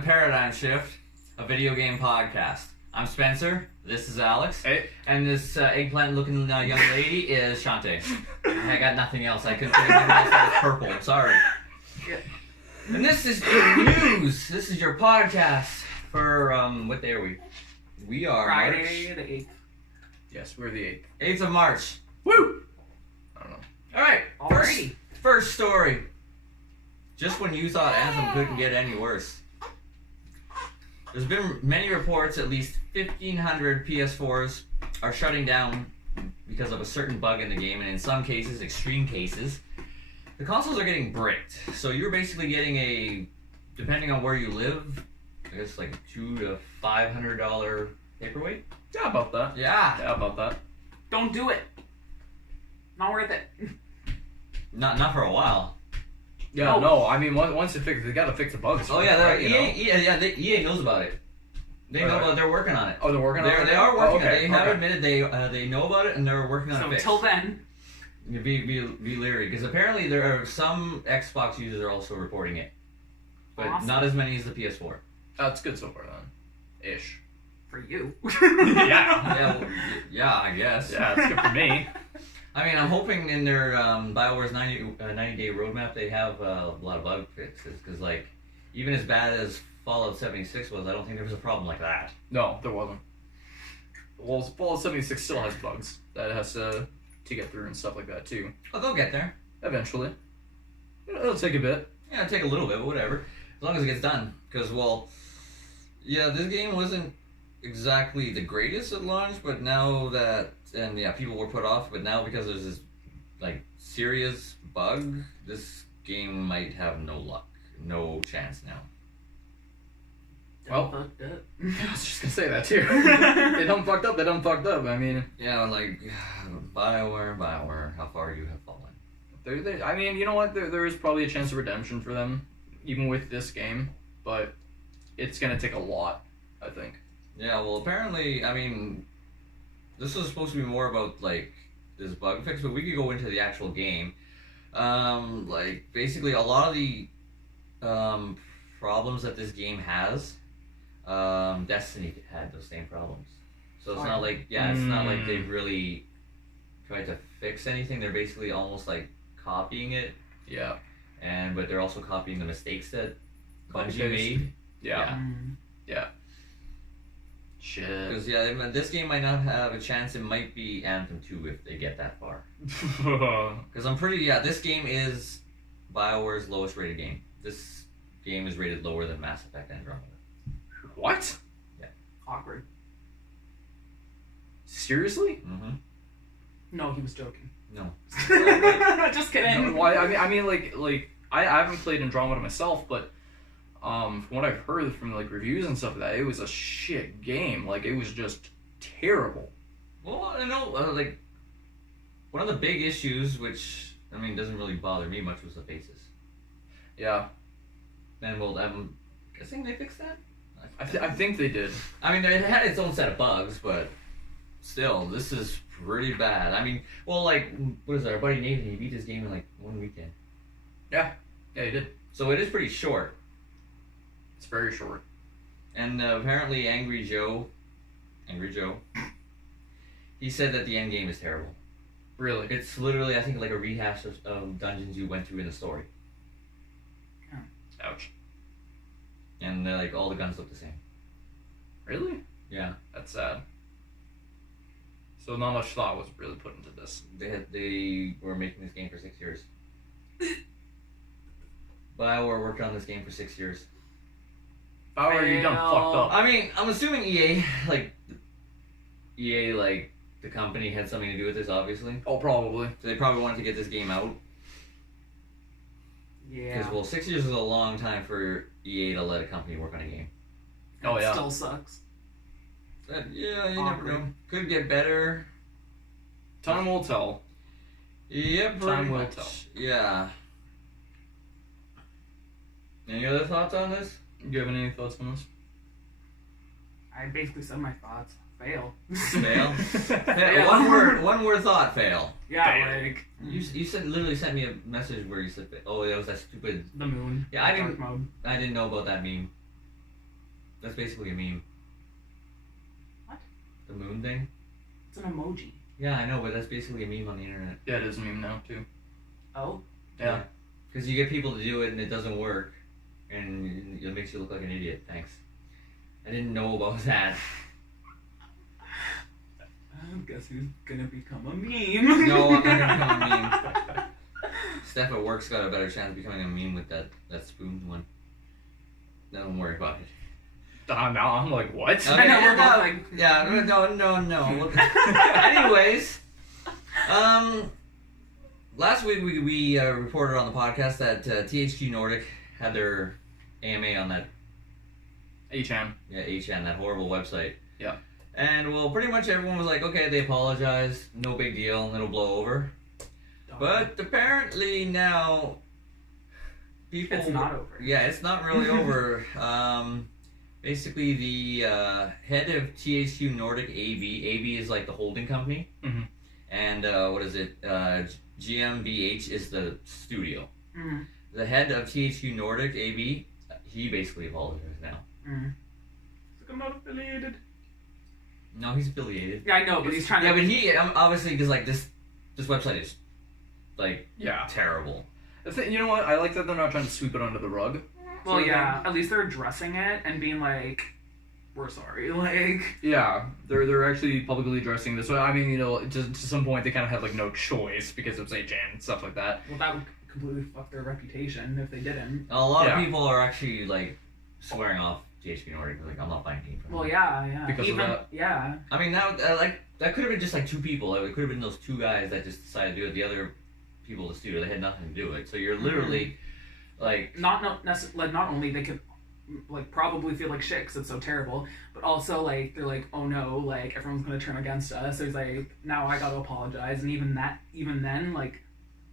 to Paradigm Shift, a video game podcast. I'm Spencer. This is Alex. Hey. And this eggplant-looking young lady is Shantae. I got nothing else. I couldn't think of anything else that was purple. Sorry. And this is your news. This is your podcast for, what day are we? We are Friday March. the 8th. Yes, we're the 8th. 8th of March. Woo! I don't know. Alright. Alrighty. First story. Just when you thought Anthem couldn't get any worse. There's been many reports at least 1,500 PS4s are shutting down because of a certain bug in the game, and in some cases, extreme cases, the consoles are getting bricked. So you're basically getting a, depending on where you live, I guess like $200 to $500 paperweight. Yeah, about that. Yeah. About that. Don't do it. Not worth it. Not for a while. Yeah, No. no, I mean, once you fix it, they gotta fix the bugs. Oh first, yeah, right, you know? EA knows about it. They know Right. about it. They're working on it. Oh, they're working on it? They are working okay, on it. They have okay. admitted they know about it and they're working on So it. until then, Be leery, because apparently there are some Xbox users are also reporting it, but Awesome. not as many as the PS4. That's good so far, then. Ish. for you. Yeah. Yeah, I guess. Yeah, it's good for me. I mean, I'm hoping in their BioWare's 90-day roadmap they have a lot of bug fixes, because like even as bad as Fallout 76 was, I don't think there was a problem like that. No, there wasn't. Well, Fallout 76 still has bugs that it has to get through and stuff like that, too. Oh, they'll get there. Eventually. It'll take a bit. Yeah, it'll take a little bit, but whatever. As long as it gets done. Because, well, yeah, this game wasn't exactly the greatest at launch, but now that, and yeah, people were put off, but now because there's this, like, serious bug, this game might have no luck. No chance now. Well, Fucked up. I was just gonna say that, too. They done fucked up, I mean... Yeah, like, BioWare, how far you have fallen. I mean, you know what? There is probably a chance of redemption for them, even with this game, but it's gonna take a lot, I think. Yeah, well, apparently, I mean, this was supposed to be more about, like, this bug fix, but we could go into the actual game. Like, basically, a lot of the problems that this game has, Destiny had those same problems. So it's not like, it's not like they've really tried to fix anything. They're basically almost like copying it. Yeah. But they're also copying the mistakes that Bungie Copy-paste. made. Yeah. Mm. Yeah. Shit. Because, this game might not have a chance. It might be Anthem 2 if they get that far. Because I'm pretty, this game is BioWare's lowest rated game. This game is rated lower than Mass Effect Andromeda. What? Awkward. Seriously? Mm-hmm. No, he was joking. No. Just kidding. No, why? I mean, like I haven't played Andromeda myself, but from what I've heard from like reviews and stuff like that, it was a shit game. Like it was just terrible. Well, I know, like, one of the big issues, which, I mean, doesn't really bother me much, was the faces. Yeah. And, well, I'm guessing they fixed that? I think they did. I mean, it had its own set of bugs, but still, this is pretty bad. I mean, well, like, what is it, our buddy Nathan, he beat this game in, like, 1 weekend. Yeah. Yeah, he did. So it is pretty short. It's very short. And apparently Angry Joe, he said that the end game is terrible. Really? It's literally, I think, like a rehash of dungeons you went through in the story. Ouch. And, like, all the guns look the same. Really? Yeah. That's sad. So not much thought was really put into this. They were making this game for 6 years. BioWare worked on this game for 6 years. How are you done fucked up? I mean, I'm assuming EA, like, the company had something to do with this, obviously. Oh, probably. So they probably wanted to get this game out. Yeah. Because, well, 6 years is a long time for EA to let a company work on a game. Oh, It yeah. still sucks. But, yeah, you never Awkward. know. Could get better. Time will tell. Yeah, pretty Time will much. tell. Yeah. Any other thoughts on this? Do you have any thoughts on this? I basically said my thoughts. Fail. Fail? Fail. One word thought, fail. Yeah, Fail. like You literally sent me a message where you said, oh, that was that stupid. the moon. Yeah, I Dark didn't- mode. I didn't know about that meme. That's basically a meme. What? The moon thing? It's an emoji. Yeah, I know, but that's basically a meme on the internet. Yeah, it is a meme now too. Oh? Yeah. Because you get people to do it and it doesn't work, and it makes you look like an idiot. Thanks. I didn't know about that. Guess who's gonna become a meme? No, I'm not gonna become a meme. Steph at work's got a better chance of becoming a meme with that spoon one. Don't worry about it. Now I'm like, what? Okay, I know, we're yeah, both like... Yeah, no. Anyways, last week we reported on the podcast that THQ Nordic had their AMA on that HM. Yeah, HN, that horrible website. Yeah. And, well, pretty much everyone was like, okay, they apologized, no big deal, and it'll blow over. But apparently now, people... It's not over. Yeah, it's not really over. Basically, the head of THQ Nordic AB is like the holding company. Mm-hmm. And, what is it? GmbH is the studio. Mm-hmm. The head of THQ Nordic AB, he basically apologized now. Mm-hmm. I'm not affiliated. No, he's affiliated. Yeah, I know, but he's trying to... Yeah, but he obviously because like this website is like terrible. You know what? I like that they're not trying to sweep it under the rug. Well, yeah. At least they're addressing it and being like, "We're sorry." Like. Yeah, they're actually publicly addressing this. I mean, you know, to some point they kind of had like no choice because it was HN and stuff like that. Well, that would completely fuck their reputation if they didn't. A lot of people are actually like swearing off THQ Nordic. Like, I'm not buying game from them. Well, yeah. Because of that. Yeah. I mean, that could have been just like two people. It could have been those two guys that just decided to do it. The other people in the studio, they had nothing to do with it. So you're literally like not only they could like probably feel like shit because it's so terrible, but also like they're like, oh no, like everyone's gonna turn against us. There's like now I gotta apologize, and even then like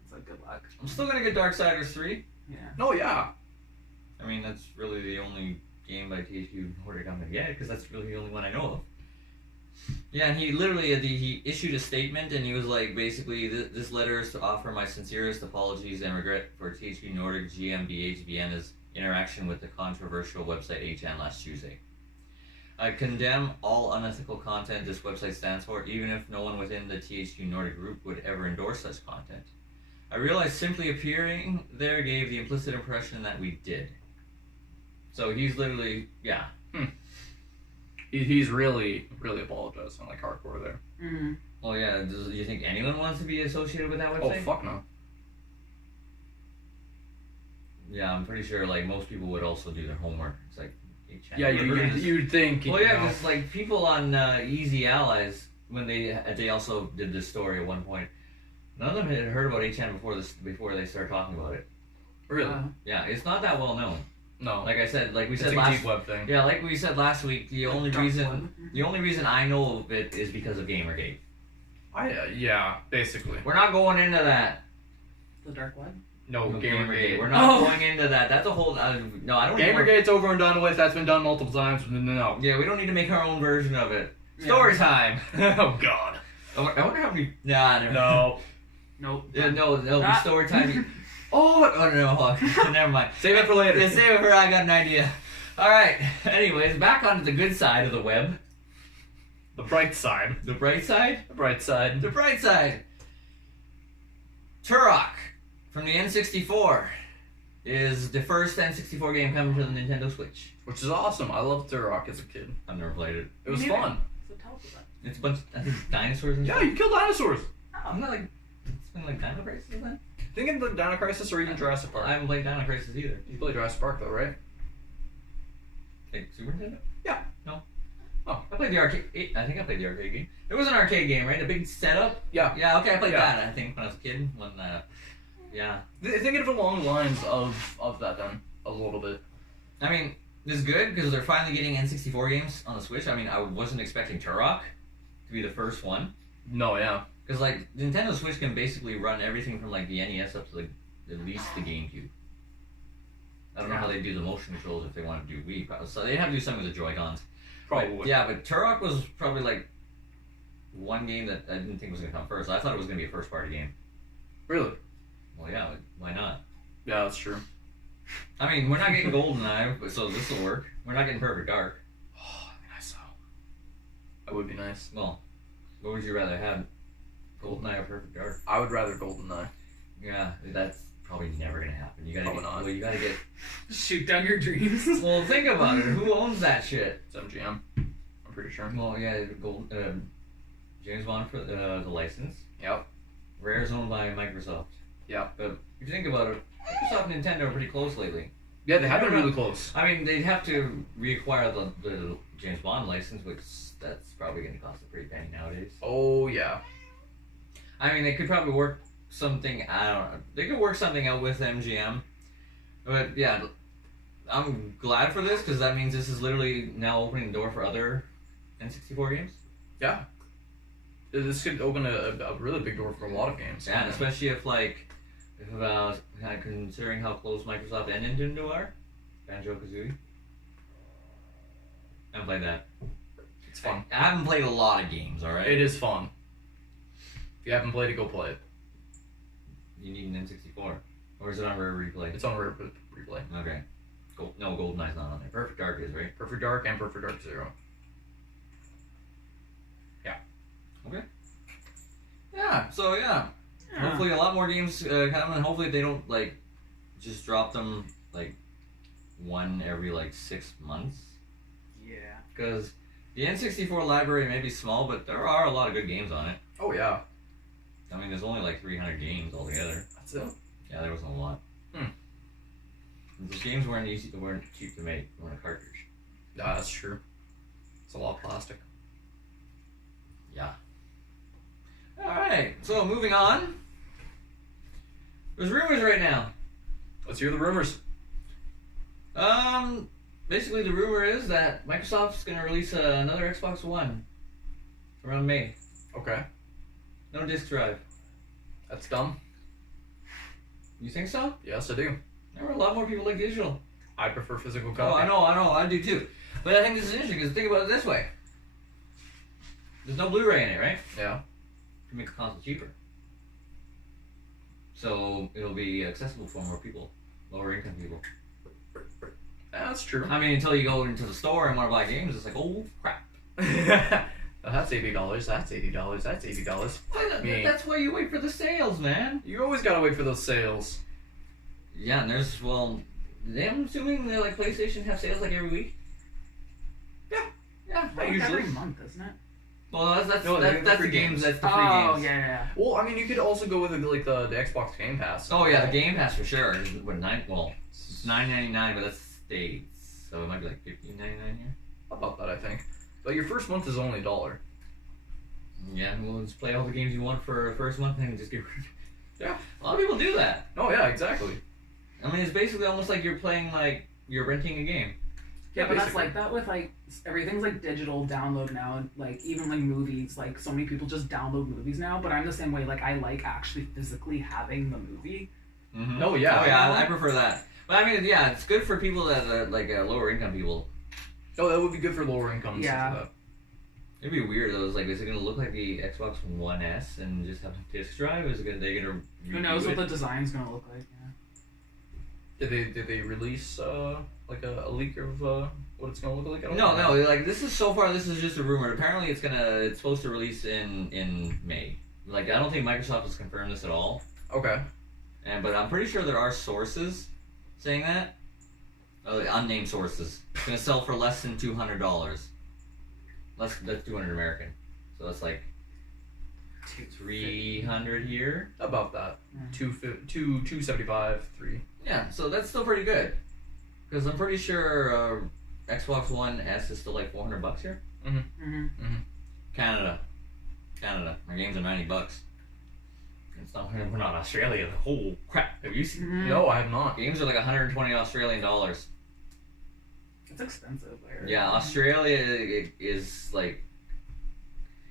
it's like good luck. I'm still gonna get Darksiders 3. Yeah. Oh yeah. I mean, that's really the only game by THQ Nordic I'm gonna get because that's really the only one I know of. Yeah, and he literally he issued a statement and he was like, basically, this letter is to offer my sincerest apologies and regret for THQ Nordic GmbH Vienna's interaction with the controversial website HN last Tuesday. I condemn all unethical content this website stands for, even if no one within the THQ Nordic group would ever endorse such content. I realize simply appearing there gave the implicit impression that we did. So he's literally, yeah. He's really, really apologizing, like hardcore there. Mm-hmm. Well, yeah. Do you think anyone wants to be associated with that website? Oh fuck no. Yeah, I'm pretty sure like most people would also do their homework. It's like HN. Yeah, you'd think. Well, yeah, because like people on Easy Allies when they also did this story at one point. None of them had heard about HN before they started talking about it. Really? Yeah, it's not that well known. No. Like I said, like we it's said a last deep web thing. Yeah, like we said last week, the only reason I know of it is because of Gamergate. Yeah, basically. We're not going into that. The dark web. No, Gamergate. We're not going into that. That's a whole. No, I don't. Gamergate's over and done with. That's been done multiple times. No. Yeah, we don't need to make our own version of it. Story time. Oh God. I wonder how many. Nah, never. No. Nope. Yeah, no. Story time. Oh no! Never mind. Save it for later. Yeah, save it for. I got an idea. All right. Anyways, back onto the good side of the web. The bright side. The bright side. The bright side. The bright side. Turok from the N64 is the first N64 game coming to the Nintendo Switch. Which is awesome. I loved Turok as a kid. I've never played it. It was fun. So tell us about it. It's a bunch. I think dinosaurs and Yeah, stuff. you kill dinosaurs. I'm not like. It's been like Dino Crisis then. Thinking of Dino Crisis or even Jurassic Park. I haven't played Dino Crisis either. You played Jurassic Park though, right? Like Super Nintendo? Yeah. No. Oh. I played the arcade. I think I played the arcade game. It was an arcade game, right? A big setup. Yeah. Yeah. Okay, I played Yeah. that. I think when I was a kid. When. Yeah. Thinking of along the lines of that then a little bit. I mean, it's good because they're finally getting N64 games on the Switch. I mean, I wasn't expecting Turok to be the first one. No, yeah. Because, like, Nintendo Switch can basically run everything from, like, the NES up to, like, at least the GameCube. I don't know how they do the motion controls if they want to do Wii. So they'd have to do something with the Joy-Cons. Probably. But, yeah, but Turok was probably, like, one game that I didn't think was going to come first. I thought it was going to be a first-party game. Really? Well, yeah, why not? Yeah, that's true. I mean, we're not getting GoldenEye, so this will work. We're not getting Perfect Dark. would be nice. Well, what would you rather have? GoldenEye or Perfect Dark? I would rather GoldenEye. Yeah, that's probably never gonna happen. You gotta Probably get, not. well, you gotta get. Shoot down your dreams. Well, think about it. Who owns that shit? It's MGM. I'm pretty sure. Well, yeah, James Bond for the license. Yep. Rare's owned by Microsoft. Yep. But if you think about it, Microsoft and Nintendo are pretty close lately. Yeah, they have been really close. I mean, they'd have to reacquire the James Bond license, which that's probably going to cost a pretty penny nowadays. Oh yeah. I mean, they could probably work something. I don't know. They could work something out with MGM. But yeah, I'm glad for this because that means this is literally now opening the door for other N64 games. Yeah. This could open a really big door for a lot of games. Yeah, and especially if considering how close Microsoft and Nintendo are. Banjo-Kazooie. I haven't played that. It's fun. I haven't played a lot of games, alright? It is fun. If you haven't played it, go play it. You need an N64. Or is it on Rare Replay? It's on Rare Replay. Okay. No, GoldenEye's not on there. Perfect Dark is, right? Perfect Dark and Perfect Dark Zero. Yeah. Okay. Yeah, so yeah. Yeah. Hopefully a lot more games come, and hopefully they don't, just drop them, one every, 6 months. Yeah. Because the N64 library may be small, but there are a lot of good games on it. Oh yeah. I mean, there's only 300 games altogether. That's it. Yeah, there wasn't a lot. The games weren't cheap to make. They weren't a cartridge. Yeah, that's true. It's a lot of plastic. Yeah. Alright, so moving on. There's rumors right now. Let's hear the rumors. Basically the rumor is that Microsoft's gonna release another Xbox One around May. Okay. No disc drive. That's dumb. You think so? Yes, I do. There were a lot more people like digital. I prefer physical Oh, copy. I know, I do too. But I think this is interesting because think about it this way. There's no Blu-ray in it, right? Yeah. To make the console cheaper. So it'll be accessible for more people, lower income people. That's true. I mean, until you go into the store and want to buy games, it's like, oh crap. That's $80. That's $80. That's $80. That's why you wait for the sales, man. You always gotta wait for those sales. Yeah, and there's I'm assuming that PlayStation have sales every week. Yeah, usually. Every month, isn't it? Well, that's No, the free games. games. That's the free Oh, games. yeah. Well, I mean, you could also go with the Xbox Game Pass. Oh yeah, the Game Pass for sure. It's $9.99, but that's States, so it might be $15.99 here. About that, I think. But your first month is only $1. Yeah, well, just play all the games you want for the first month and just get rid of it. Yeah. A lot of people do that. Oh yeah, exactly. I mean, it's basically almost like you're playing you're renting a game. Yeah, but that's basically. like that with everything's digital download now, and even movies. So many people just download movies now. But I'm the same way. I like actually physically having the movie. Mm-hmm. Oh yeah. Oh yeah, I prefer that. But I mean, yeah, it's good for people that are lower income people. Oh, that would be good for lower income and Yeah. stuff like that. It'd be weird though. Is it gonna look like the Xbox One S and just have a disc drive? Is it they're gonna? Who knows redo what it? the design's gonna look like? Yeah. Did they release a leak of what it's gonna look like? I don't No. know. This is so far. This is just a rumor. Apparently, it's supposed to release in May. I don't think Microsoft has confirmed this at all. Okay. But I'm pretty sure there are sources saying that. Unnamed sources. It's gonna sell for less than $200. That's 200 American. So that's 300 here. About that. Mm. 275, 3. Yeah, so that's still pretty good. Because I'm pretty sure Xbox One S is still $400 here. Canada. My games are $90. It's not. We're not Australia. Oh crap! Have you seen? Mhm. No, I have not. Games are 120 Australian dollars. It's expensive there. Yeah, Australia is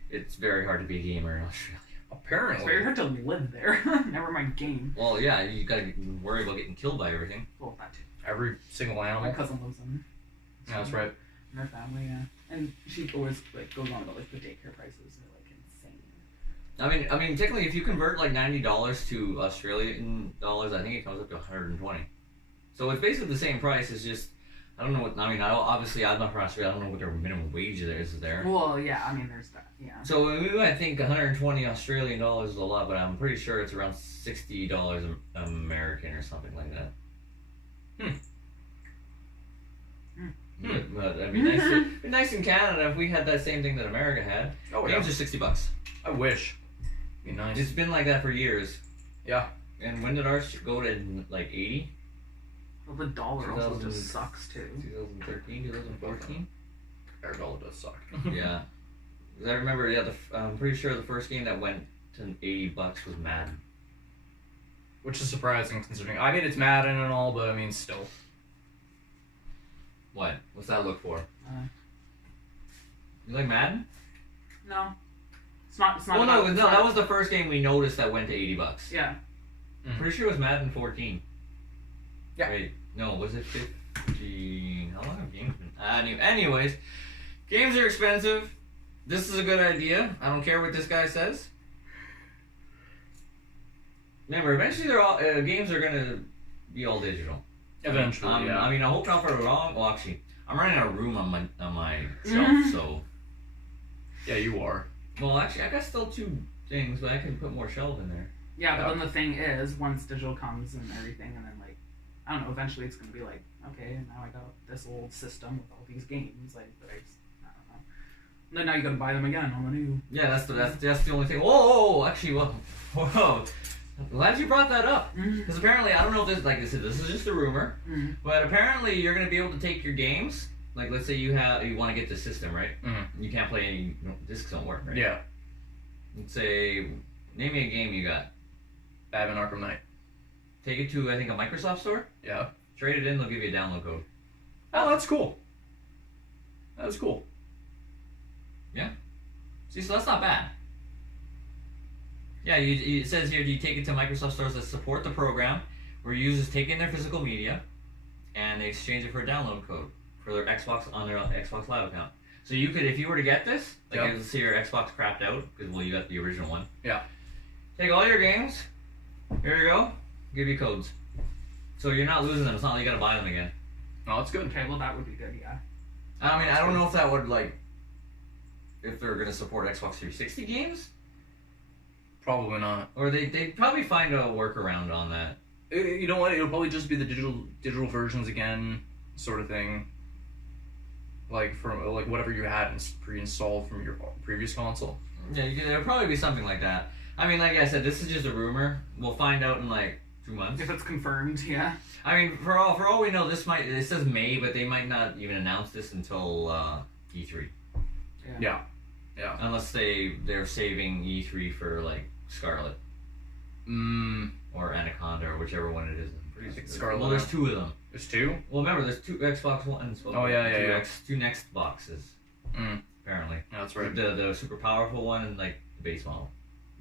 it's very hard to be a gamer in Australia. Apparently. It's very hard to live there. Never mind game. Well, yeah, you gotta worry about getting killed by everything. Well, that too. Every single My animal. cousin lives in. Yeah, that's right. And her family, yeah. And she always goes on about the daycare prices are insane. I mean, technically, if you convert $90 to Australian dollars, I think it comes up to 120. So it's basically the same price. It's just I don't know what. I mean, obviously I'm not from Australia. I don't know what their minimum wage is there. Well, yeah, I mean, there's that. Yeah. So I think 120 Australian dollars is a lot, but I'm pretty sure it's around $60 American or something like that. But it'd be nice in Canada if we had that same thing that America had. Oh, Games are $60. I wish. Be nice. It's been like that for years. Yeah. And when did ours go to like 80? Well, the dollar also just sucks too. 2013, 2014. Our dollar does suck. Yeah. 'Cause I remember. Yeah, I'm pretty sure the first game that went to $80 was Madden. Which is surprising considering. I mean, it's Madden and all, but I mean, still. What? What's that look for? You like Madden? No. It's not. It's not. Well, about, no, that was the first game we noticed that went to $80. Yeah. Pretty sure it was Madden 14. Yeah. Wait, no, was it 15? How long have games been? Anyways, games are expensive. This is a good idea. I don't care what this guy says. Remember, eventually games are gonna be all digital. Eventually, yeah. I mean, I hope not for long. Well, actually, I'm running out of room on my shelf, so. Yeah, you are. Well, actually, I got still 2 things, but I can put more shelves in there. Yeah, but then the thing is, once digital comes and everything, and then like, I don't know, eventually it's gonna be like, okay, now I got this old system with all these games, like, but I don't know. And then now you gotta buy them again on the new. Yeah, that's the only thing. Whoa, actually, whoa. Glad you brought that up, because apparently, I don't know if this, like I said, this is just a rumor, but apparently you're gonna be able to take your games. Like, let's say you want to get the system, right? You can't play any discs don't work, right? Yeah. Let's say, name me a game you got. Batman Arkham Knight. Take it to, I think, a Microsoft store. Yeah. Trade it in, they'll give you a download code. Oh, that's cool. That's cool. Yeah. See, so that's not bad. Yeah, it says here, you take it to Microsoft stores that support the program, where users take in their physical media, and they exchange it for a download code for their Xbox on their Xbox Live account. So you could, if you were to get this, like, let's say your Xbox crapped out, because, well, you got the original one. Yeah. Take all your games, here you go, give you codes. So you're not losing them, it's not like you gotta buy them again. Oh, that's good. Okay, well that would be good, yeah. I mean, I don't know if that would, like, if they're gonna support Xbox 360 games? Probably not. Or they'd probably find a workaround on that. You know what? It'll probably just be the digital versions again, sort of thing. Like from like whatever you had pre-installed from your previous console. Yeah, it'll probably be something like that. I mean, like I said, this is just a rumor. We'll find out in like 2 months. If it's confirmed, yeah. I mean, for all we know, it says May, but they might not even announce this until E3. Yeah. Unless they're saving E3 for like Scarlet. Or Anaconda, or whichever one it is. I think Scarlet. Well, there's 2 of them. There's 2? Well, remember, there's 2 Xbox Ones. Well, oh, yeah. 2 next boxes. Apparently. Yeah, that's right. The super powerful one and like the base model.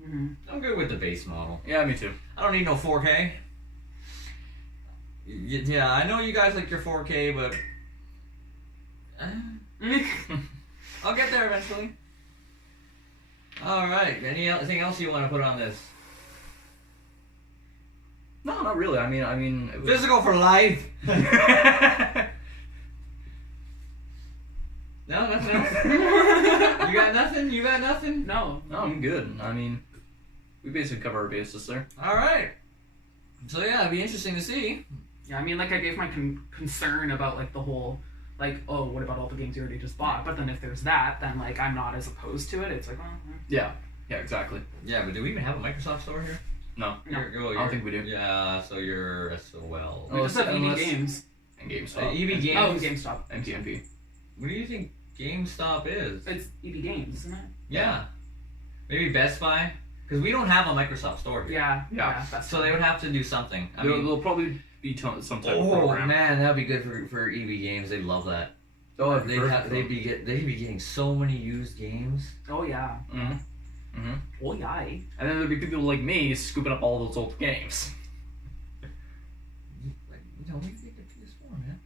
I'm good with the base model. Yeah, me too. I don't need no 4K. Yeah, I know you guys like your 4K, but I'll get there eventually. All right. Anything else you want to put on this? No, not really. I mean, it was... Physical for life. No, nothing else. You got nothing? You got nothing? No, I'm good. I mean, we basically cover our bases there. All right. So yeah, it'd be interesting to see. Yeah, I mean, like I gave my concern about like the whole, like, oh, what about all the games you already just bought? But then if there's that, then like I'm not as opposed to it. It's like, Yeah, exactly. Yeah, but do we even have a Microsoft store here? No. No. I don't think we do. Yeah, so you're SOL. we just have EB Games. And GameStop. EB Games. Oh, GameStop. MTMP. What do you think GameStop is? It's EB Games, isn't it? Yeah. Maybe Best Buy? Because we don't have a Microsoft store here. Yeah. That's So they would have to do something. There'll probably be some type of Oh program. man, that'd be good for EB Games. They'd love that. Oh, They'd be getting so many used games. Oh yeah. Oh yeah. And then there'll be people like me scooping up all those old games. Like, we can get PS4, man.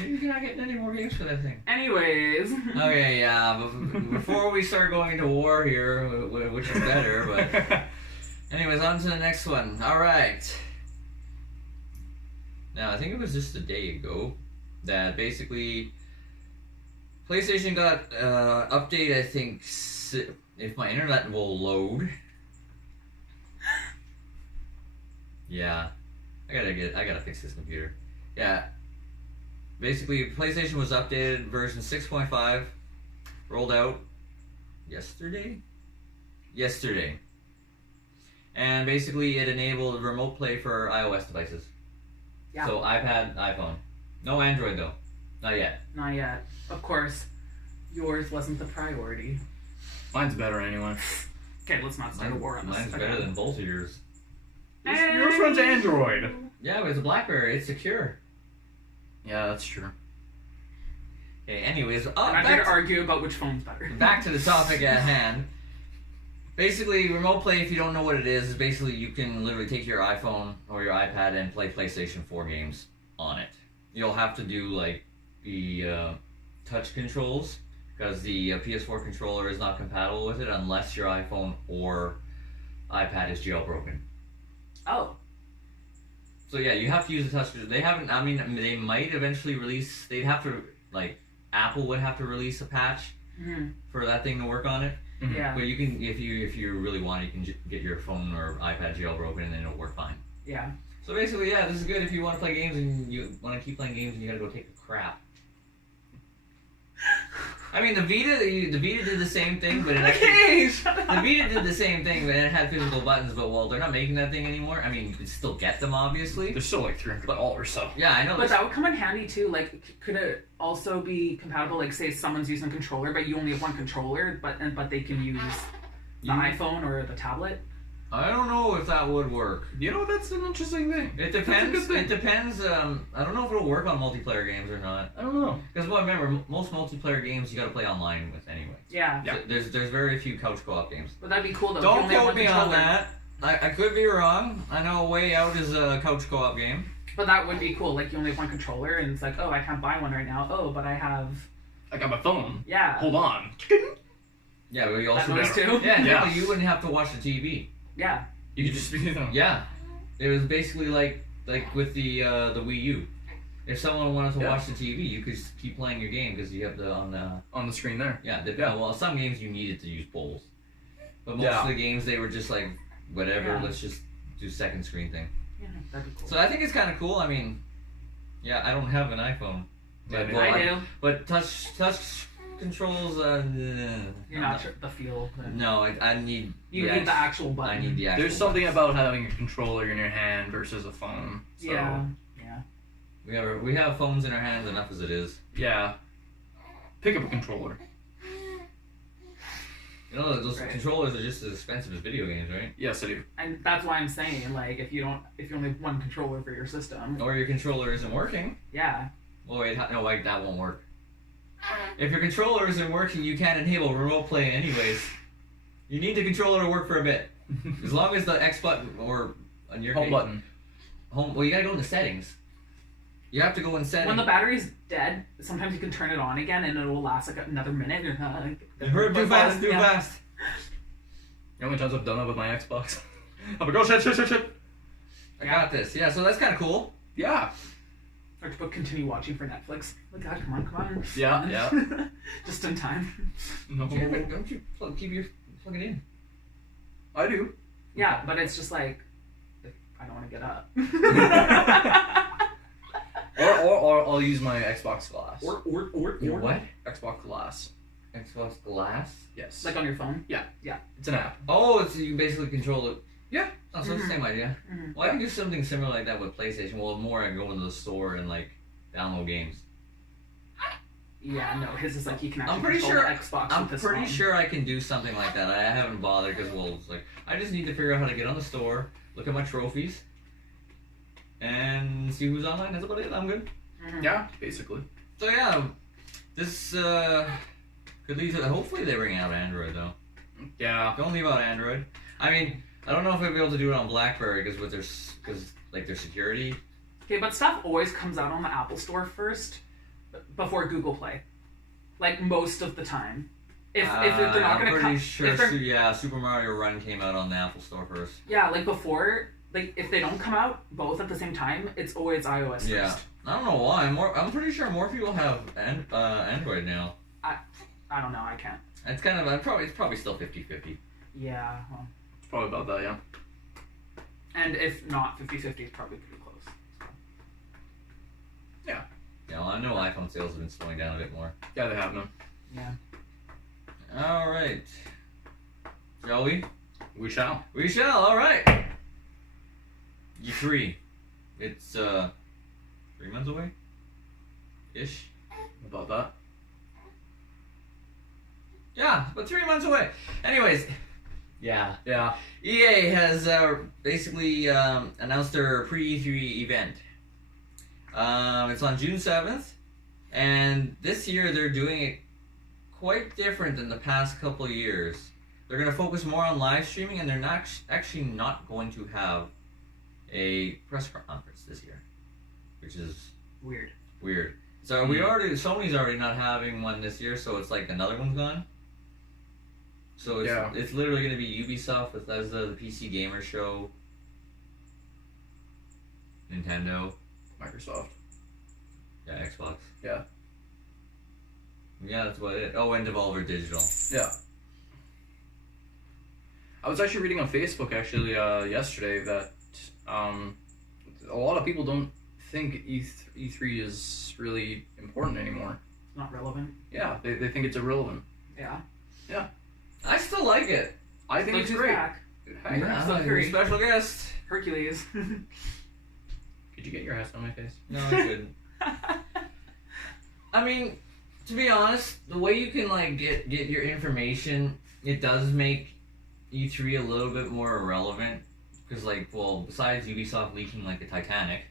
Maybe you're not getting any more games for that thing. Anyways. Okay, yeah. But before we start going to war here, which is better, but anyways, on to the next one. All right. Now I think it was just a day ago. that basically PlayStation got update. I think if my internet will load. Yeah, I gotta fix this computer. Yeah, basically PlayStation was updated. Version 6.5 rolled out yesterday, and basically it enabled remote play for iOS devices. Yeah. So iPad, iPhone, no Android though, not yet. Not yet. Of course, yours wasn't the priority. Mine's better anyway. Okay, let's not start a war on this. Mine's better than both of yours. Yours runs Android. Yeah, but it's a BlackBerry. It's secure. Yeah, that's true. Okay. Anyways, I'm not here to argue about which phone's better. back to the topic at hand. Basically, remote play, if you don't know what it is basically you can literally take your iPhone or your iPad and play PlayStation 4 games on it. You'll have to do like the touch controls because the PS4 controller is not compatible with it unless your iPhone or iPad is jailbroken. Oh. So yeah, you have to use the touch control. They haven't. I mean, they might eventually release. They'd have to Apple would have to release a patch for that thing to work on it. Mm-hmm. Yeah. But you can, if you really want, you can get your phone or iPad jailbroken and then it'll work fine. Yeah. So basically, yeah, this is good if you want to play games and you want to keep playing games and you gotta go take a crap. I mean, the Vita did the same thing, but it actually, Okay, shut up. the Vita did the same thing, but it had physical buttons. But well, they're not making that thing anymore. I mean, you can still get them, obviously. They're still like $300, so. Yeah, I know. But that would come in handy too. Like, could it also be compatible? Like, say someone's using a controller, but you only have one controller, but they can use the iPhone or the tablet. I don't know if that would work. You know, that's an interesting thing. It That's a depends. good thing. It depends. I don't know if it'll work on multiplayer games or not. I don't know. Because well, remember, most multiplayer games you got to play online with anyway. Yeah. Yeah. So there's very few couch co-op games. But that'd be cool though. Don't You only have quote one me on controller. that. I could be wrong. I know Way Out is a couch co-op game. But that would be cool. Like, you only have one controller, and it's like, oh, I can't buy one right now. Oh, but I have. I got my phone. Yeah. Hold on. Yeah, but you also That noise too? Yeah, Yeah. no, you wouldn't have to watch the TV. Yeah. You could just be Yeah, it was basically like with the Wii U. If someone wanted to watch the TV, you could just keep playing your game because you have the on the screen there. Yeah. Yeah. Well, some games you needed to use bowls, but most Yeah. of the games they were just like whatever. Yeah. Let's just do second screen thing. Yeah, that'd be cool. So I think it's kind of cool. I mean, yeah, I don't have an iPhone. Yeah, But, I do. But touch controls. You're not sure the feel. No, I need. You need the actual button. I need the actual. There's something buttons. about having a controller in your hand versus a phone. So, Yeah. We have phones in our hands enough as it is. Yeah. Pick up a controller. You know, those Right. controllers are just as expensive as video games, right? Yes, I do. And that's why I'm saying, like, if you only have one controller for your system. Or your controller isn't working. Yeah. Oh wait, no, wait, that won't work. If your controller isn't working, you can't enable remote play anyways. You need the controller to work for a bit. As long as the X button, or on your Home case, button. well, you gotta go into settings. You have to go in settings. When the battery's dead, sometimes you can turn it on again and it'll last like another minute. Hurry up, too fast, too fast. The only times I've done that with my Xbox. I'm like, oh shit. I got this. Yeah, so that's kind of cool. Yeah. Or to put continue watching for Netflix. Oh God, come on. Yeah. Just in time. No. Don't you plug it in? I do. Yeah, but it's just like, I don't want to get up. Or I'll use my Xbox Glass. or. Your what? Xbox Glass. Xbox Glass? Yes. Like on your phone? Yeah. Yeah. It's an app. Oh, it's you basically control it. Yeah. Oh, so it's the same idea. Mhm. Well, I can do something similar like that with PlayStation. Well, more I can go into the store and like download games. Yeah, no, his is like he can actually I'm pretty control sure. the Xbox I'm with his pretty phone. sure I can do something like that. I haven't bothered because well, it's like I just need to figure out how to get on the store, look at my trophies, and see who's online. That's about it. I'm good. Mhm. Yeah, basically. So yeah, this could lead to. Hopefully they bring out Android though. Yeah. Don't leave out Android. I mean, I don't know if I'd be able to do it on BlackBerry because their security. Okay, but stuff always comes out on the Apple Store first, before Google Play. Like most of the time. If they're not I'm going to pretty come, sure. if they're- Super Mario Run came out on the Apple Store first. yeah, like before like if they don't come out both at the same time, it's always iOS first. Yeah. I don't know why. I'm pretty sure more people have Android now. I don't know. I can't. It's kind of it's probably still 50-50. Yeah. Well, It's probably about that, yeah. and if not 50-50, it's probably pretty close. So. Yeah, well, I know iPhone sales have been slowing down a bit more. Yeah, they have no. Yeah. All right. Shall we? We shall. We shall. All right. E3. It's 3 months away. Ish. About that. Yeah, but 3 months away. Anyways. Yeah. Yeah. EA has basically announced their pre-E3 event. It's on June 7th, and this year they're doing it quite different than the past couple of years. They're going to focus more on live streaming, and they're not actually not going to have a press conference this year, which is Weird. So Sony's already not having one this year, so it's like another one's gone. So it's literally going to be Ubisoft, Bethesda, the PC Gamer Show, Nintendo, Microsoft. yeah, Xbox. Yeah. Yeah, that's about it. Oh, and Devolver Digital. Yeah. I was actually reading on Facebook yesterday that a lot of people don't think E3 is really important anymore. It's not relevant. Yeah, they think it's irrelevant. Yeah. I still like it. I think it's Look great. who's back. Hey, Yeah, so great. special guest. Hercules. could you get your ass on my face? No, I couldn't. I mean, to be honest, the way you can like get your information, it does make E3 a little bit more irrelevant. Because besides Ubisoft leaking like the Titanic,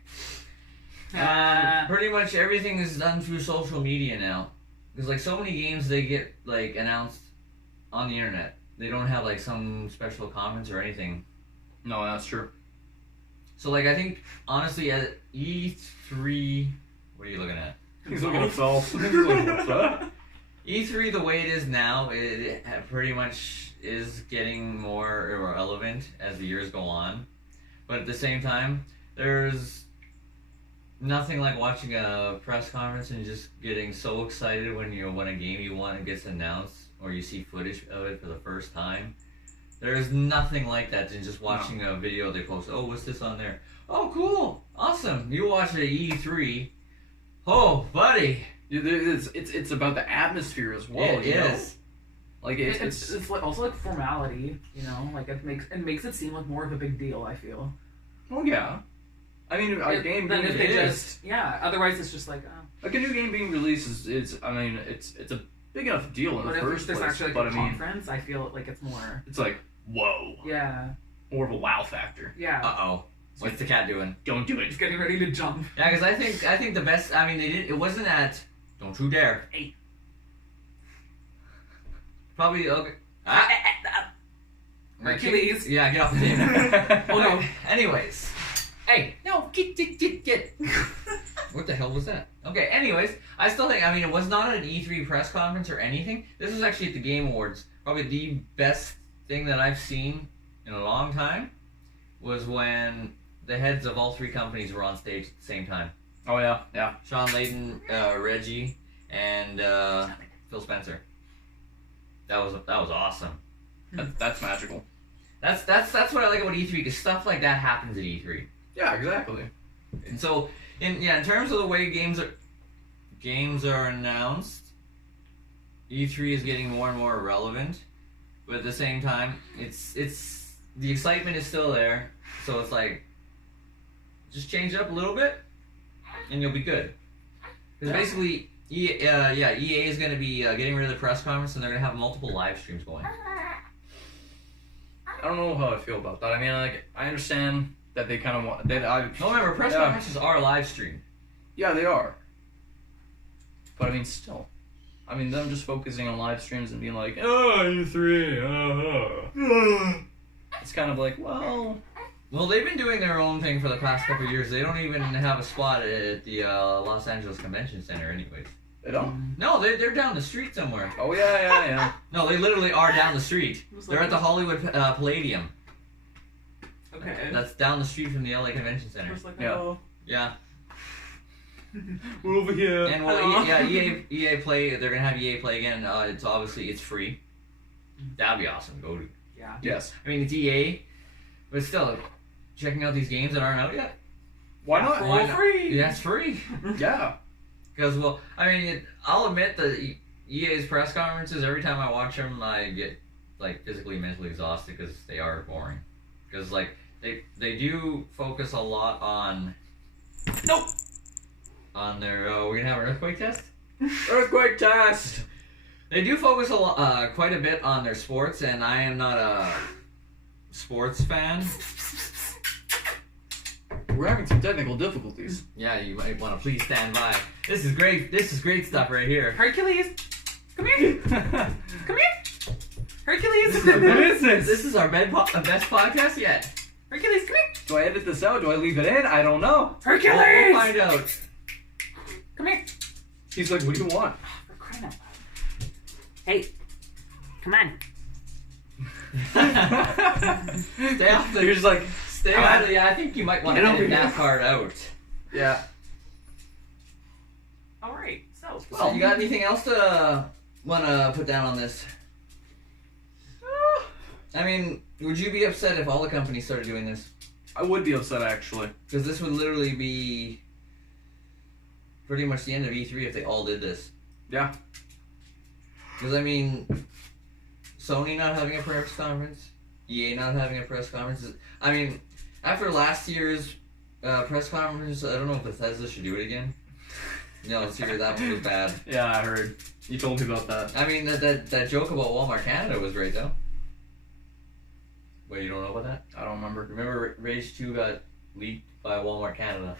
pretty much everything is done through social media now. Because so many games they get announced on the internet. They don't have some special comments or anything. No, that's true. So I think honestly at E3, what are you looking at? He's looking at himself. He's looking at himself. E3 the way it is now, it pretty much is getting more irrelevant as the years go on. But at the same time, there's nothing like watching a press conference and just getting so excited when a game you want gets announced or you see footage of it for the first time. There's nothing like that than just watching a video they post. Oh, what's this on there? Oh, cool, awesome. You watch the E3. Oh, buddy. It's about the atmosphere as well. It is. It's also formality, it makes it seem like more of a big deal, I feel. Oh yeah. I mean, a game being if they released. Otherwise it's just like a new game being released is it's a big enough deal in the first there's place. actually a conference, I feel like it's more. It's like whoa. Yeah. More of a wow factor. Yeah. Uh-oh. What's the cat doing? Don't do it. He's getting ready to jump. Yeah, because I think the best. I mean, they did. It wasn't at. Don't you dare. Hey. Probably okay. Hercules. Yeah, get off the table. Oh no. Anyways. Hey, no, get. What the hell was that? Okay, anyways, I still think, it was not an E3 press conference or anything. This was actually at the Game Awards. Probably the best thing that I've seen in a long time was when the heads of all three companies were on stage at the same time. Oh yeah. Sean Layden, Reggie, and Phil Spencer. That was awesome. That's magical. That's what I like about E3, because stuff like that happens at E3. Yeah, exactly. And so, in terms of the way games are announced, E3 is getting more and more relevant. But at the same time, it's the excitement is still there. So it's just change it up a little bit, and you'll be good. Because basically, EA is going to be getting rid of the press conference, and they're going to have multiple live streams going. I don't know how I feel about that. I mean, I understand that they kind of want. No, remember, press conferences are live streamed. Yeah, they are. But I mean, still. I mean, them just focusing on live streams and being like, oh, E3, It's kind of like, well, they've been doing their own thing for the past couple of years. They don't even have a spot at the Los Angeles Convention Center, anyways. They don't? No, they're down the street somewhere. Oh, yeah. No, they literally are down the street. They're at the Hollywood Palladium. Okay. That's down the street from the LA Convention Center. Just like, Yeah. oh. Yeah. We're over here. And well, EA Play. They're gonna have EA Play again. It's free. That'd be awesome. Go to. Yeah. Yes. I mean, it's EA, but still, checking out these games that aren't out yet. Why not? For Why not? free. Yeah, it's free. Yeah. Because I'll admit that EA's press conferences, every time I watch them, I get like physically, mentally exhausted because they are boring. Because like they do focus a lot on. Nope. On their we're gonna have an earthquake test. Earthquake test. They do focus quite a bit on their sports, and I am not a sports fan. We're having some technical difficulties. Yeah, you might want to please stand by. This is great. This is great stuff right here. Hercules, come here. Come here. Hercules. What is this? This is our best podcast yet. Hercules, come here. Do I edit this out? Do I leave it in? I don't know. Hercules. We'll find out. Come here. He's like, what do you want? For crying out loud. Hey, come on. Stay off the. You're just like, Stay out of the. I think you might want to Get over edit here. that part out. yeah. All right. So. So you got anything else to want to put down on this? I mean, would you be upset if all the companies started doing this? I would be upset actually. Because this would literally be pretty much the end of E3 if they all did this. Yeah. Because, I mean, Sony not having a press conference, EA not having a press conference. I mean, after last year's press conference, I don't know if Bethesda should do it again. No, seriously, that one was bad. Yeah, I heard. You told me about that. I mean, that joke about Walmart Canada was great, though. Wait, you don't know about that? I don't remember. Remember Rage 2 got leaked by Walmart Canada?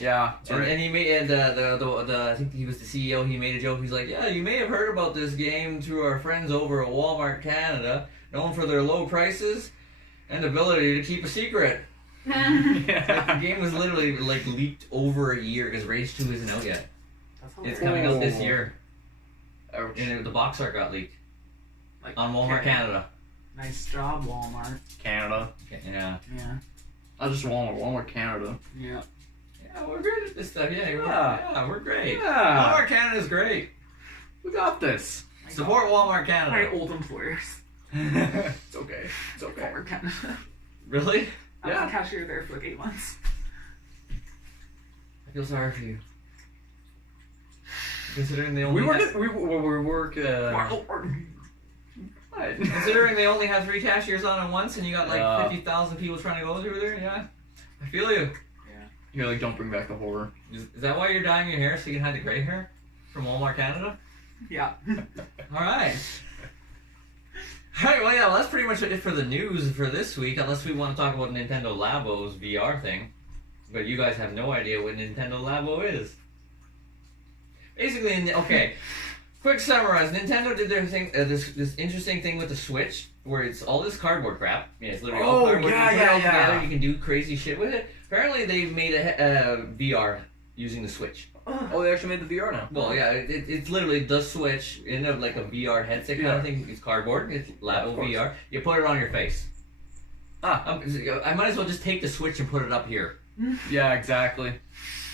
Yeah. And he made I think he was the CEO. He made a joke. He's like, "Yeah, you may have heard about this game through our friends over at Walmart Canada, known for their low prices and ability to keep a secret." Yeah. The game was literally like leaked over a year because Rage 2 isn't out yet. That's It's hilarious. coming out this Oh. year, Ouch. and the box art got leaked Like, on Walmart Canada. Nice job, Walmart. Canada. Yeah, Yeah. I just Walmart Canada. Yeah. yeah, we're good at this stuff. Yeah. We're great. Yeah. Walmart Canada's great. We got this. Support Walmart My Canada. old employers. It's okay. It's okay. Walmart Canada. Really? I was Yeah. a cashier there for like 8 months. I feel sorry for you. Considering they only We work. have, We work. What? considering they only have 3 cashiers on at once, and you got like Yeah. 50,000 people trying to go through there. Yeah, I feel you. You're like, don't bring back the horror. Is that why you're dyeing your hair so you can hide the gray hair from Walmart Canada? Yeah. All right. All right. Well, yeah. Well, that's pretty much it for the news for this week. Unless we want to talk about Nintendo Labo's VR thing, but you guys have no idea what Nintendo Labo is. Basically, okay. Quick summarize. Nintendo did their thing. This interesting thing with the Switch, where it's all this cardboard crap. Yeah, it's literally all Oh, cardboard. yeah, You put it all yeah. together, you can do crazy shit with it. Apparently, they made a VR using the Switch. Oh, they actually made the VR now. Well, yeah, it's literally the Switch in like a VR headset kind of thing. It's cardboard. It's Labo of course. VR. You put it on your face. Ah. I might as well just take the Switch and put it up here. Yeah, exactly.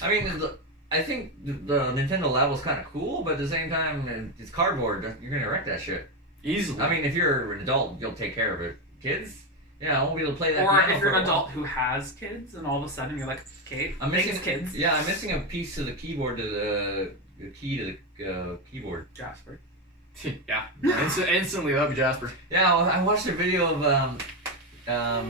I mean, I think the Nintendo Labo's kind of cool, but at the same time, it's cardboard. You're gonna wreck that shit. Easily. I mean, if you're an adult, you'll take care of it. Kids, yeah, I won't be able to play that. Or piano if for you're a an while. adult who has kids, and all of a sudden you're like, okay, I'm missing thanks, kids. Yeah, I'm missing a piece of the keyboard to the key to the keyboard. Jasper. Yeah. Instantly, that'd be Jasper. Yeah, well, I watched a video of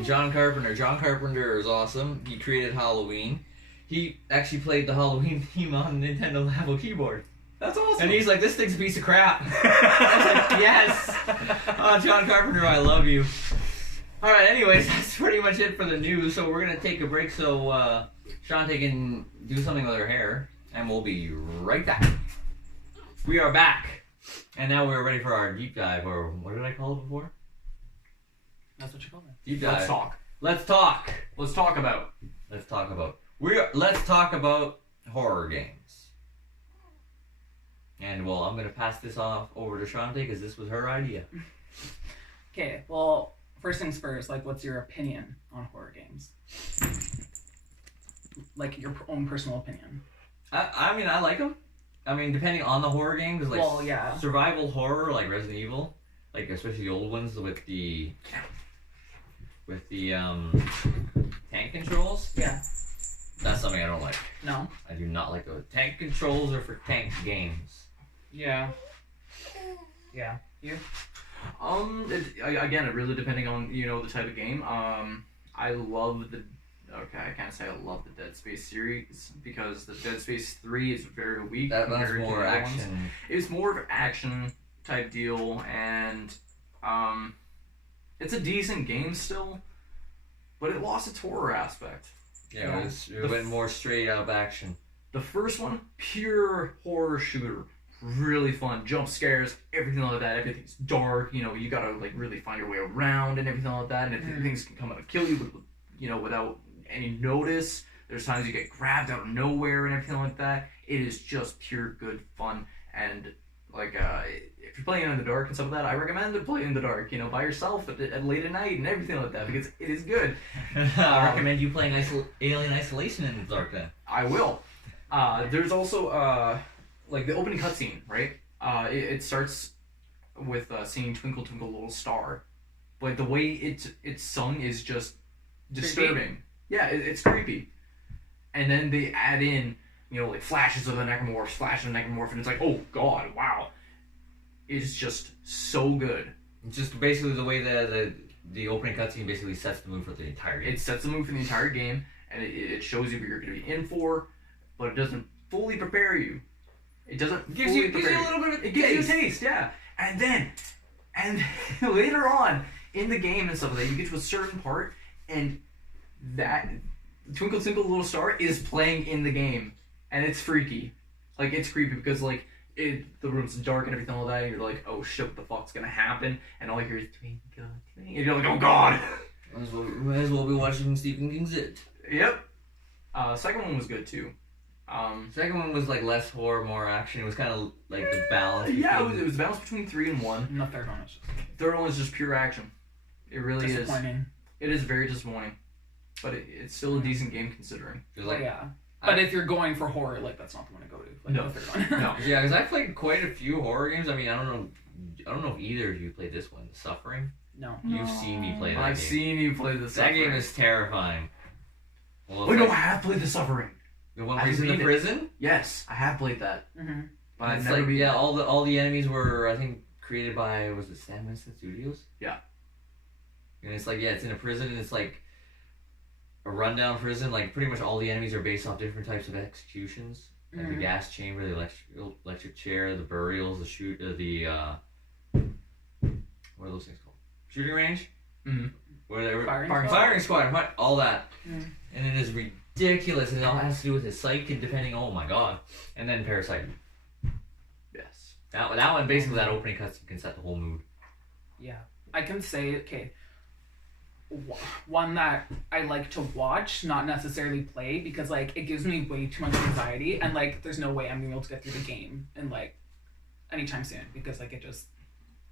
John Carpenter. John Carpenter is awesome. He created Halloween. He actually played the Halloween theme on the Nintendo Labo keyboard. That's awesome. And he's like, this thing's a piece of crap. I was like, yes! Oh, John Carpenter, I love you. Alright, anyways, that's pretty much it for the news. So we're going to take a break so Shantae can do something with her hair. And we'll be right back. We are back. And now we're ready for our deep dive, or what did I call it before? That's what you call it. Deep dive. Let's talk. Let's talk. Let's talk about. Let's talk about. Let's talk about horror games. And I'm gonna pass this off over to Shantae because this was her idea. Okay, well, first things first, like, what's your opinion on horror games? Like, your own personal opinion. I mean, I like them. I mean, depending on the horror games, like Well, yeah. survival horror, like Resident Evil, like especially the old ones with the tank controls. Yeah. That's something I don't like. No. I do not like those. Tank controls are for tank games. Yeah. Yeah. You? Again, it really depending on the type of game. I love the. Okay, I can't say I love the Dead Space series because the Dead Space 3 is very weak. That's compared to more the other action. ones. It's more of an action type deal, and it's a decent game still, but it lost its horror aspect. Yeah, it went more straight up action. The first one, pure horror shooter. Really fun, jump scares, everything like that. Everything's dark, you gotta like really find your way around and everything like that. And things can come out and kill you, without any notice. There's times you get grabbed out of nowhere and everything like that. It is just pure good fun. And like, if you're playing in the dark and stuff like that, I recommend to play in the dark, by yourself at late at night and everything like that because it is good. I recommend you playing Alien Isolation in the dark then. I will. There's also like the opening cutscene, right? It starts with singing "Twinkle Twinkle Little Star," but the way it's sung is just disturbing. Creepy. Yeah, it's creepy. And then they add in, like flashes of the necromorphs, and it's like, oh god, wow! It's just so good. It's just basically the way the opening cutscene basically sets the mood for the entire game. It sets the mood for the entire game, and it shows you what you're going to be in for, but it doesn't fully prepare you. It doesn't gives fully you prepare a little bit of It gives you a taste, yeah. And then, later on in the game and stuff like that, you get to a certain part, and that Twinkle Twinkle Little Star is playing in the game, and it's freaky. Like, it's creepy because, like, the room's dark and everything like that, and you're like, oh shit, what the fuck's gonna happen? And all you hear is twinkle, twinkle, and you're like, oh god! Might as well be watching Stephen King's It. Yep. Second one was good too. Second one was like less horror, more action. It was kind of like the balance. Yeah, it was a balance between 3 and 1. And the third one was just Third one is just pure action. It really is. disappointing. It is very disappointing, but it's still a decent game considering. Like, yeah. But if you're going for horror, like, that's not the one to go to. Like, No. the third one. No. Yeah, because I played quite a few horror games. I mean, I don't know if either of you played this one, Suffering. No. You've seen me play that I've game. seen you play the That Suffering. game is terrifying. Well, Wait, no, I have played the Suffering. the one I've where he's in the beat it. prison. Yes, I have played that. Mm-hmm. But I've It's never like, beat yeah, it. all the enemies were, I think, created by, was it Sam Winston Studios? Yeah. And it's like, yeah, it's in a prison, and it's like a rundown prison. Like, pretty much all the enemies are based off different types of executions. Like the gas chamber, the electric chair, the burials, what are those things called? Shooting range? Mm-hmm. Where they were Firing squad, all that. Mm. And it is ridiculous, and it all has to do with his psyche and depending, oh my god. And then Parasite. Yes. That one, basically, that opening cutscene can set the whole mood. Yeah. I can say, okay, one that I like to watch, not necessarily play, because, like, it gives me way too much anxiety, and, like, there's no way I'm gonna be able to get through the game in, like, anytime soon, because, like, it just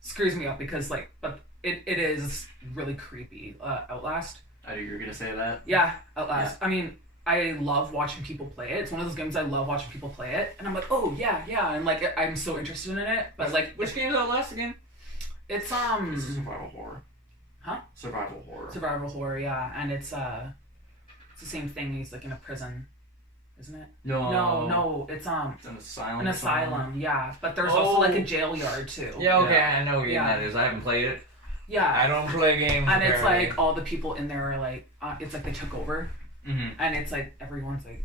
screws me up, because, like, but it is really creepy. Outlast. I knew you were going to say that. Yeah, Outlast. I mean, I love watching people play it. It's one of those games I love watching people play it, and I'm like, oh, yeah, and, like, I'm so interested in it, but, like... Which game is Outlast again? It's, It's survival horror. Huh? Survival horror. Survival horror, yeah, and it's the same thing. He's like in a prison, isn't it? No, it's It's an asylum. an asylum, yeah. But there's also like a jail yard too. Yeah, okay, Yeah. I know what game Yeah. that is. I haven't played it. Yeah, I don't play games. and it's apparently. like all the people in there are like, it's like they took over, Mm-hmm. and it's like everyone's like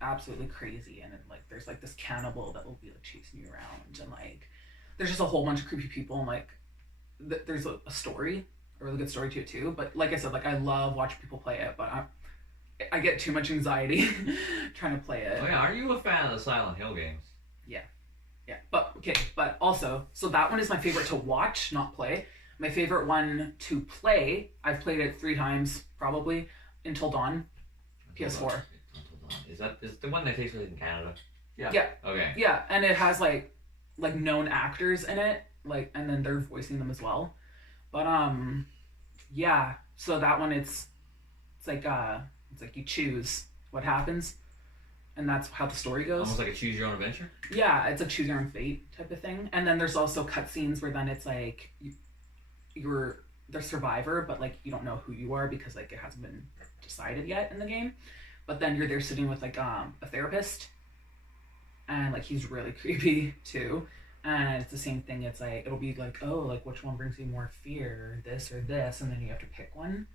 absolutely crazy, and like there's like this cannibal that will be like chasing you around, and like there's just a whole bunch of creepy people, and like there's a story. A really good story to it too, but like I said, like I love watching people play it, but I get too much anxiety trying to play it. Oh yeah, are you a fan of the Silent Hill games? Yeah, but okay, but also, so that one is my favorite to watch, not play. My favorite one to play, I've played it 3 times probably, Until Dawn, PS4. Is the one that takes place in Canada? Yeah. Yeah. Okay. Yeah, and it has like known actors in it, like, and then they're voicing them as well. But Yeah. So that one, it's like you choose what happens, and that's how the story goes. Almost like a choose your own adventure. Yeah, it's a choose your own fate type of thing. And then there's also cutscenes where then it's like you're the survivor, but like you don't know who you are because like it hasn't been decided yet in the game. But then you're there sitting with like a therapist, and like he's really creepy too. And it's the same thing. It's like it'll be like, oh, like which one brings you more fear, this or this, and then you have to pick one.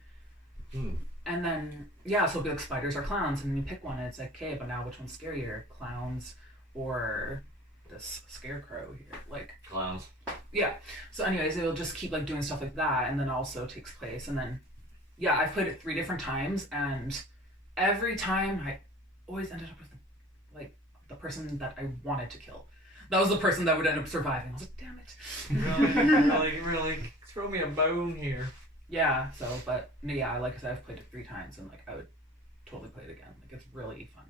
And then yeah, so it'll be like spiders or clowns, and then you pick one, and it's like, okay, but now which one's scarier, clowns or this scarecrow here? Like Clowns. yeah. So anyways, it'll just keep like doing stuff like that, and then also takes place, and then yeah, I've played it 3 different times, and every time I always ended up with like the person that I wanted to kill. That was the person that would end up surviving. I was like, damn it. Really, throw me a bone here. Yeah, so, but yeah, like I said, I've played it 3 times, and like I would totally play it again. Like it's really fun.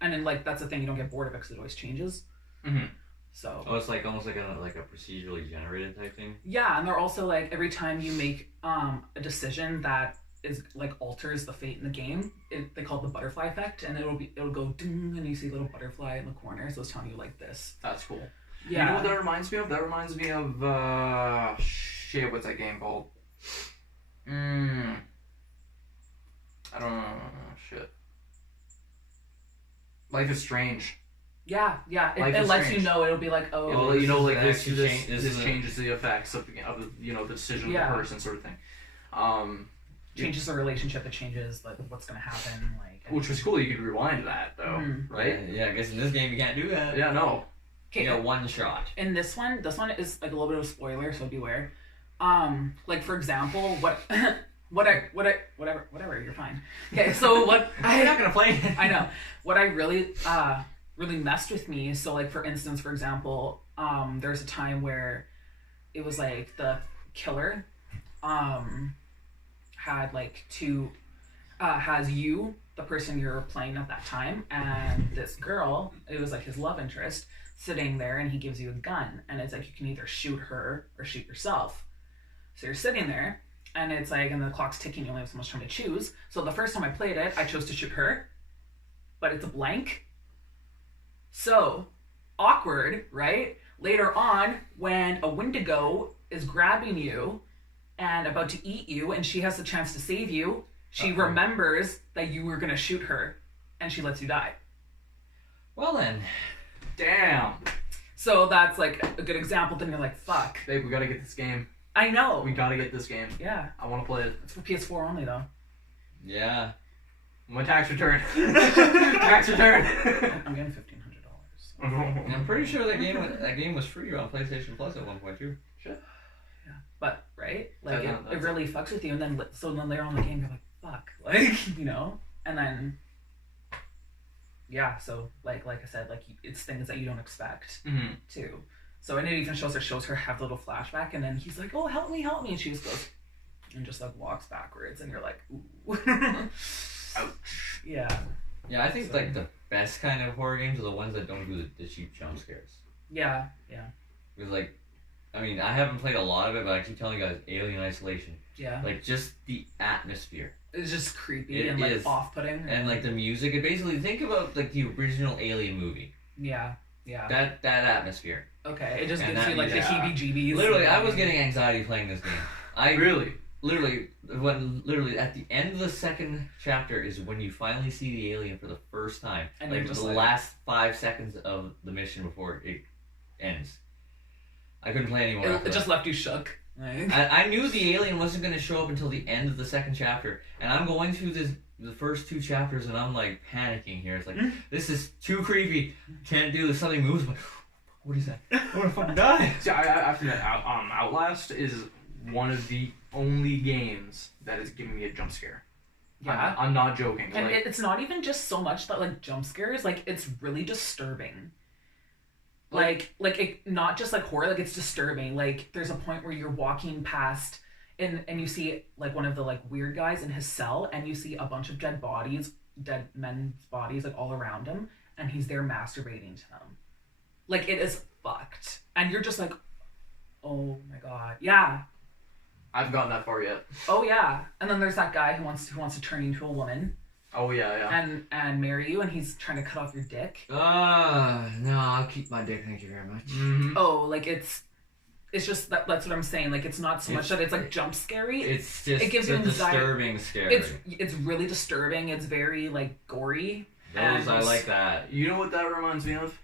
And then like that's the thing, you don't get bored of it because it always changes. Mm-hmm. So Oh, it's like almost like a procedurally generated type thing. yeah, and they're also like every time you make a decision that is like alters the fate in the game, they call it the butterfly effect, and it'll go ding, and you see a little butterfly in the corner, so it's telling you like this. That's cool. Yeah. You know what that reminds me of? That reminds me of shit. What's that game called? I don't know. Shit. Life is Strange. Yeah. Life It is lets Strange. you know. It'll be like, oh, It'll let you know like this this changes the effects of the decision Yeah. of the person, sort of thing. changes the relationship. It changes like what's gonna happen. Like Which was cool. You could rewind that though, right? Yeah, I guess in this game you can't do that. Yeah, no. You got one shot. in this one is like a little bit of a spoiler, so beware. Like for example, whatever, you're fine. Okay, so what I'm not gonna play it. I know what I really messed with me. So like for instance, for example, there's a time where it was like the killer had like has you, the person you're playing at that time, and this girl, it was like his love interest, sitting there, and he gives you a gun, and it's like you can either shoot her or shoot yourself. So you're sitting there, and it's like, and the clock's ticking, you only have so much time to choose. So the first time I played it, I chose to shoot her, but it's a blank. So awkward, right? Later on, when a Wendigo is grabbing you and about to eat you, and she has the chance to save you, she remembers that you were gonna shoot her, and she lets you die. Well then. Damn. So that's like a good example. Then you're like, fuck. Babe, we gotta get this game. I know. We gotta get this game. Yeah. I wanna play it. It's for PS4 only though. Yeah. My tax return. Tax return. I'm getting $1,500. I'm pretty sure that game was free on PlayStation Plus at one point too. Shit. Yeah. But right, like Yeah, it really fucks with you, and then later on in the game you're like, fuck, like and then yeah, so like I said, like it's things that you don't expect too. So and it even shows her have a little flashback, and then he's like, oh, help me, and she just goes and just like walks backwards, and you're like, ooh. Ouch. Yeah. Yeah, I think like the best kind of horror games are the ones that don't do the cheap jump scares. Yeah. Because like, I mean, I haven't played a lot of it, but I keep telling you guys, Alien Isolation. Yeah. Like just the atmosphere. It's just creepy It and like is. off-putting. And like the music, it basically, think about like the original Alien movie. Yeah. That atmosphere. Okay, it just And gives that you like the music. heebie-jeebies. Literally, I was getting anxiety playing this game. Really? Literally at the end of the second chapter is when you finally see the alien for the first time. And like you're just the like- last 5 seconds of the mission before it ends. I couldn't play anymore. after It just that. left you shook. Like, I knew the alien wasn't going to show up until the end of the second chapter, and I'm going through the first 2 chapters, and I'm like panicking here. It's like, this is too creepy. Can't do this. Something moves. I'm like, what is that? I'm gonna fucking die. See, I have to admit, Outlast is one of the only games that is giving me a jump scare. Yeah. I'm not joking. and Like, it's not even just so much that like jump scares, like it's really disturbing. Like it, not just like horror, like it's disturbing. Like there's a point where you're walking past and you see like one of the like weird guys in his cell, and you see a bunch of dead men's bodies like all around him, and he's there masturbating to them. Like it is fucked. And you're just like, oh my god. Yeah. I've gotten that far yet. Oh yeah, and then there's that guy who wants to turn you into a woman. Oh yeah. And marry you, and he's trying to cut off your dick. No, I'll keep my dick. Thank you very much. Mm-hmm. Oh, like it's just that's what I'm saying. Like it's not so much that it's like jump scary. It's just it gives you anxiety. disturbing scary. It's really disturbing. It's very like gory. Those I like that. You know what that reminds me of?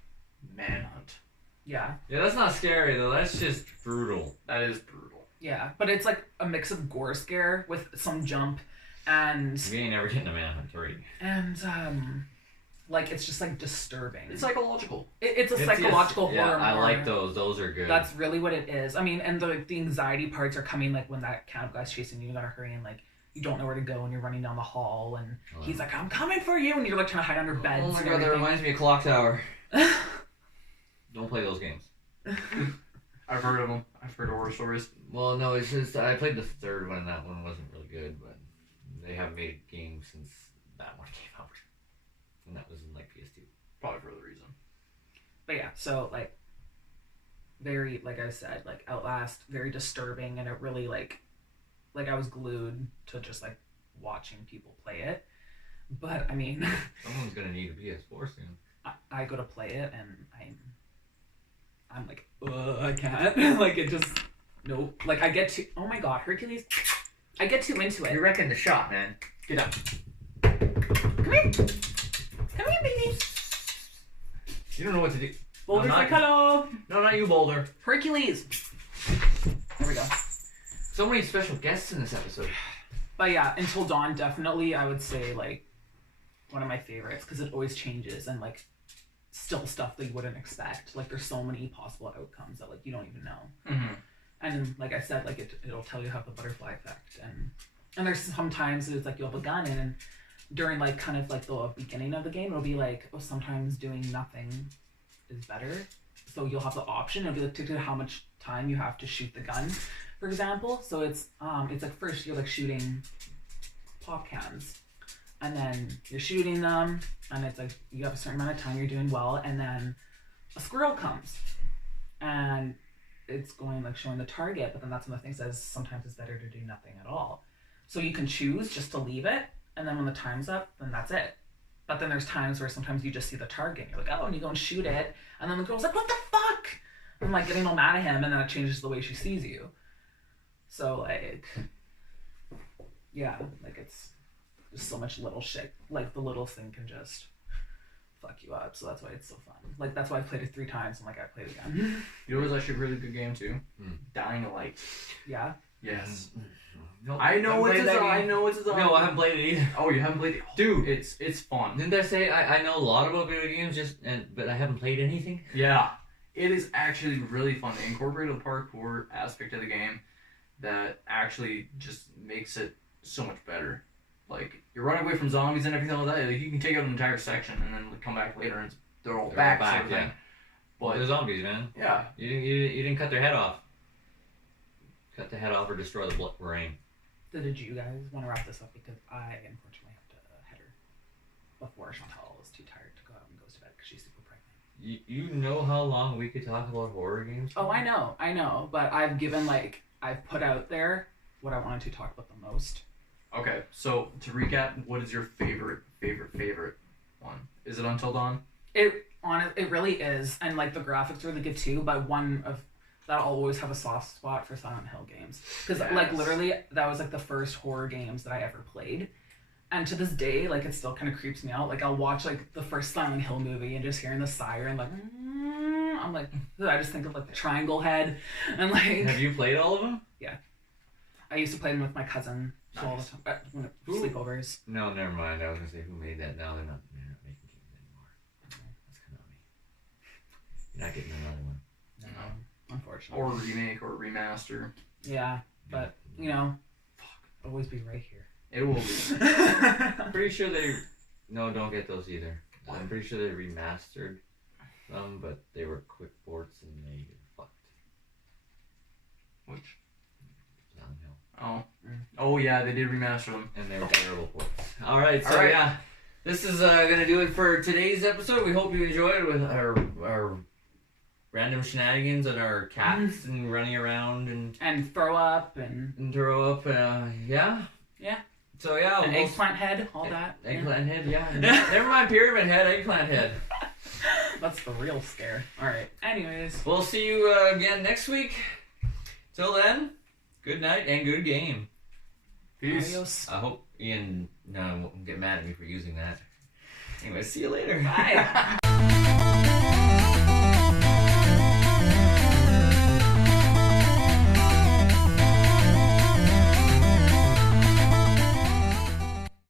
Manhunt. Yeah. Yeah, that's not scary though. That's just brutal. That is brutal. Yeah, but it's like a mix of gore scare with some jump, and We ain't ever getting a Manhunt 3. and like it's just like disturbing. It's psychological. It's a psychological horror. Yeah, I movie. like those. Those are good. That's really what it is. I mean, and the anxiety parts are coming like when that cannibal guy's chasing you, you gotta hurry and like you don't know where to go and you're running down the hall and he's like, I'm coming for you, and you're like trying to hide under beds. Oh my and god, that everything. reminds me of Clock Tower. Don't play those games. I've heard of them. I've heard horror stories. Well, no, it's just I played the third one and that one wasn't really good, but they haven't made a game since that one came out. And that was in like PS2. Probably for the reason. But yeah, so like very, like I said, like Outlast, very disturbing, and it really like I was glued to just like watching people play it. But I mean, Someone's gonna need a PS4 soon. I go to play it and I'm like, I can't. Like it just nope. Like I get too. Oh my god, Hercules! I get too into it. You're wrecking the shot, man. Get up. Come here, baby. You don't know what to do. Boulder's not- like, hello, No, not you, Boulder. Hercules. There we go. So many special guests in this episode. But yeah, Until Dawn, definitely, I would say like one of my favorites because it always changes and like still stuff that you wouldn't expect. Like there's so many possible outcomes that like you don't even know. Mm-hmm. And like I said, like it'll tell you how the butterfly effect and there's sometimes it's like you'll have a gun and during like kind of like the beginning of the game it'll be like, oh, sometimes doing nothing is better. So you'll have the option. It'll be like to how much time you have to shoot the gun, for example. So it's like first you're like shooting pop cans, and then you're shooting them, and it's like you have a certain amount of time, you're doing well, and then a squirrel comes, and it's going like showing the target, but then that's when the thing says sometimes it's better to do nothing at all. So you can choose just to leave it, and then when the time's up, then that's it. But then there's times where sometimes you just see the target, and you're like, oh, and you go and shoot it, and then the girl's like, what the fuck? I'm like getting all mad at him, and then it changes the way she sees you. So like, yeah, like it's just so much little shit. Like the littlest thing can just fuck you up. So that's why it's so fun. Like that's why I played it 3 times. I'm like, I played it again. You know what's actually a really good game too? Dying Light. Yeah. Yes. No, I know haven't it's played a that I game. know it's a No, I haven't played it either. Oh, you haven't played it? Dude. It's fun. Didn't I say I know a lot about video games but I haven't played anything? Yeah. It is actually really fun. They incorporate a parkour aspect of the game that actually just makes it so much better. Like, you're running away from zombies and everything like that. Like, you can take out an entire section and then come back later and they're all back, sort of thing. Yeah. But They're zombies, man. yeah. You didn't cut their head off. Cut the head off or destroy the brain. So did you guys want to wrap this up? Because I unfortunately have to head her before Chantal is too tired to go out and goes to bed because she's super pregnant. You know how long we could talk about horror games? Oh, I know. But I've put out there what I wanted to talk about the most. Okay, so to recap, what is your favorite one? Is it Until Dawn? It really is, and like the graphics are really good too. But one of that I'll always have a soft spot for Silent Hill games because like literally that was like the first horror games that I ever played, and to this day like it still kind of creeps me out. Like I'll watch like the first Silent Hill movie and just hearing the siren like I'm like I just think of like the triangle head and like. Have you played all of them? Yeah, I used to play them with my cousin all the time sleepovers. No, never mind. I was gonna say who made that. Now they're not making games anymore. That's kind of me. You're not getting another one. No, unfortunately. Or remake or remaster. Yeah, but you know, always be right here. It will be. I'm pretty sure they. No, don't get those either. I'm pretty sure they remastered them, but they were quick ports and they fucked. Which? Silent Hill. Oh yeah, they did remaster them. And they were terrible ports. Alright, so yeah. This is gonna do it for today's episode. We hope you enjoyed with our random shenanigans and our cats and running around And throw up and throw up. Yeah. Yeah. So yeah, an eggplant head, all that. Eggplant head, yeah. Never mind pyramid head, eggplant head. That's the real scare. All right. Anyways, We'll see you again next week. Till then, good night and good game. Peace. adios. I hope Ian won't get mad at me for using that. Anyway, see you later. Bye.